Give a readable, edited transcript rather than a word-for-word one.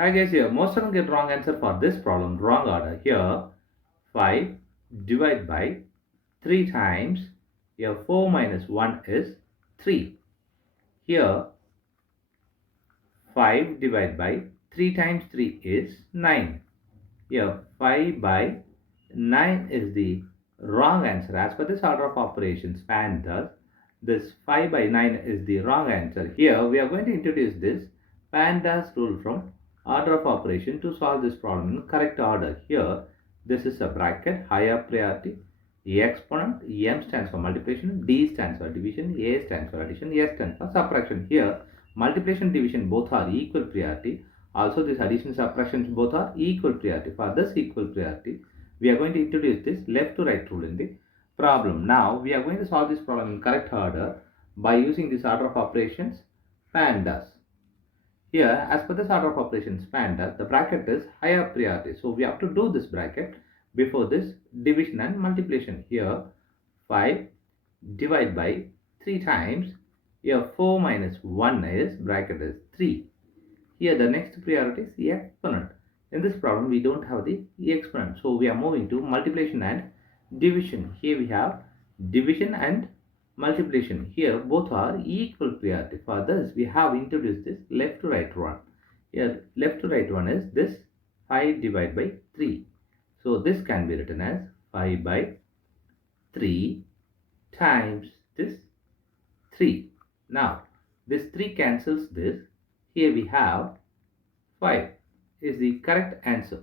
Hi guys, here most of them get wrong answer for this problem. Wrong order. Here 5 divided by 3 times. Here 4 minus 1 is 3. Here 5 divided by 3 times 3 is 9. Here 5 by 9 is the wrong answer. As per this order of operations, PEMDAS, this 5 by 9 is the wrong answer. Here we are going to introduce this PEMDAS rule from order of operation to solve this problem in correct order. Here this is a bracket, higher priority, exponent, M stands for multiplication, D stands for division, A stands for addition, S stands for subtraction. Here multiplication, division both are equal priority. Also, this addition subtractions both are equal priority. For this equal priority, we are going to introduce this left to right rule in the problem. Now, we are going to solve this problem in correct order by using this order of operations PEMDAS. Here, as per this order of operations PEMDAS, the bracket is higher priority. So, we have to do this bracket before this division and multiplication. Here, 5 divided by 3 times. Here, 4 minus 1 is bracket is 3. Here the next priority is exponent. In this problem we don't have the exponent. So we are moving to multiplication and division. Here we have division and multiplication. Here both are equal priority. For this we have introduced this left to right one. Here left to right one is this 5 divided by 3. So this can be written as 5 by 3 times this 3. Now this 3 cancels this. Here we have 5 is the correct answer.